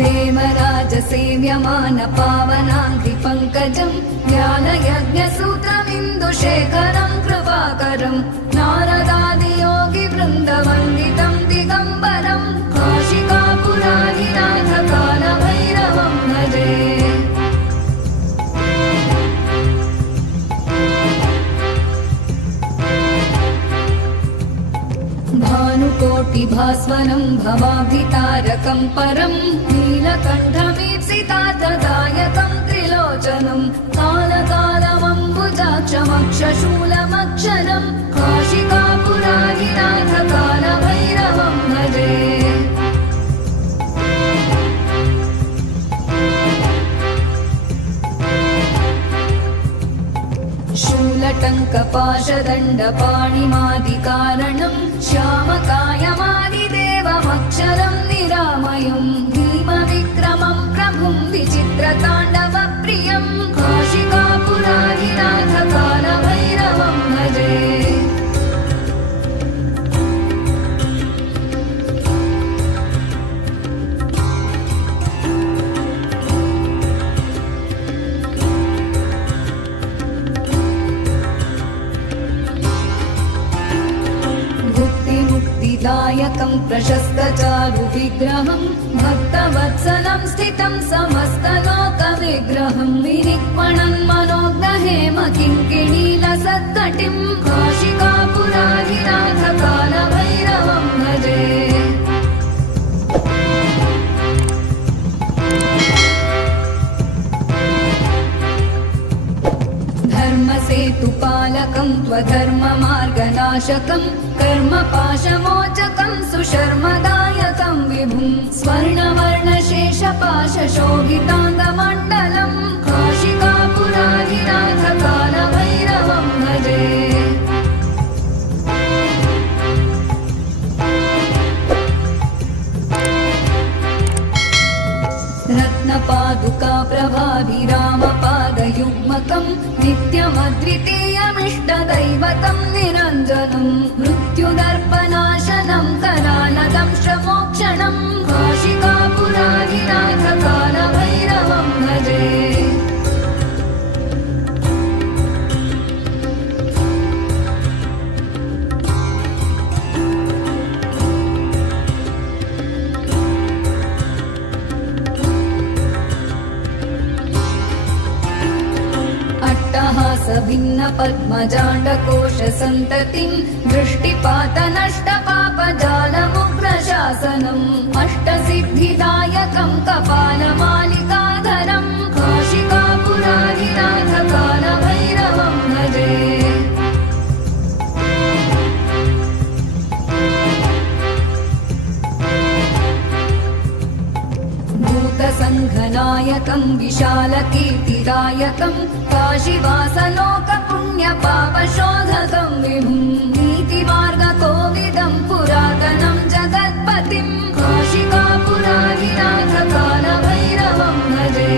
देवराजसेव्यमान पावनाङ्घ्रिपङ्कजं ज्ञानयज्ञसूत्रमिन्दुशेखरं कृपाकरं नारदादियोगिवृन्दवन्दितं दिगम्बरं काशिकापुराधिनाथ कालभैरवं भजे। भानुकोटिभास्वनं भवाब्धितारकं परं नीलकण्ठमीप्सितार्थदायकं त्रिलोचनं कालकालमम्बुजाक्षमक्षशूलमक्षरं काशिकापुराधिनाथ कालभैरवं भजे। शूलटङ्कपाशदण्डपाणिमादिकारणं श्यामकायमादिदेवमक्षरं निरामयं भीमविक्रमं प्रभुं विचित्रताण्डवप्रियं काशिकापुराधिनाथ कालभैरवं भजे। दायकं प्रशस्तचारुविग्रहं भक्तवत्सलं स्थितं समस्तलोकविग्रहं विनिक्मणं मनोज्ञहेम किङ्किणीलसत्कटिं काशिकापुराधिनाथ कालभैरवं भजे। धर्मसेतुपालकं त्वधर्ममार्गनाशकं कर्मपाशमोचकं सुशर्मदायकं विभुं स्वर्णवर्णशेषपाशशोभिताङ्गमण्डलं काशिकापुराधिनाथ कालभैरवं भजे। रत्नपादुका प्रभाभिरामपादयुग्मकं नित्यमद्वितीयमिष्टदैवतं निरञ्जनं मृत्युदर्पनाशनं करालदंशमोक्षणं काशिकापुराधिनाथ कालभैरवं भजे। भिन्न पद्मजाण्डकोशसन्ततिं दृष्टिपातनष्टपापजालमुग्रशासनम् अष्टसिद्धिदायकं कपालमालिकाधरं काशिकापुराधिनाथ कालभैरवं भजे। भूतसङ्घनायकं विशालकीर्तिदायकं काशीवासलोकपुण्यपापशोधकं विभुं नीतिमार्गकोविदं पुरातनं जगत्पतिं काशिकापुराधिनाथ कालभैरवं भजे।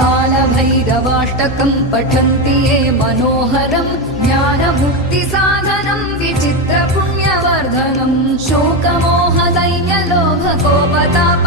कालभैरवाष्टकं पठन्ति ये मनोहरं ज्ञानमुक्तिसाधनं विचित्रपुण्यवर्धनं शोकमोहदैन्यलोभकोपताप